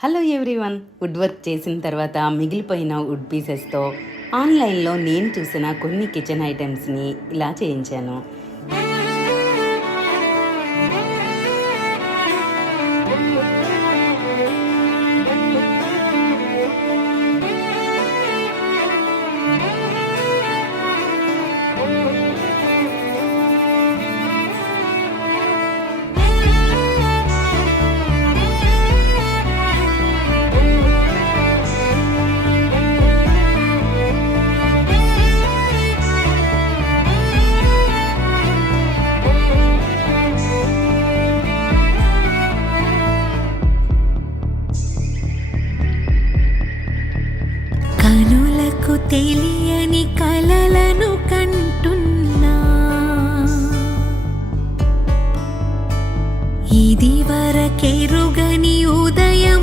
Hello everyone, wood work చేసిన తర్వాత మిగిలిపోయిన వుడ్ పీసెస్తో ఆన్లైన్లో నేను చూసిన కొన్ని కిచెన్ ఐటమ్స్ని ఇలా చేయించాను. కనులకు తెలియని కలలను కంటున్నా, ఇది వరకెరుగని ఉదయం.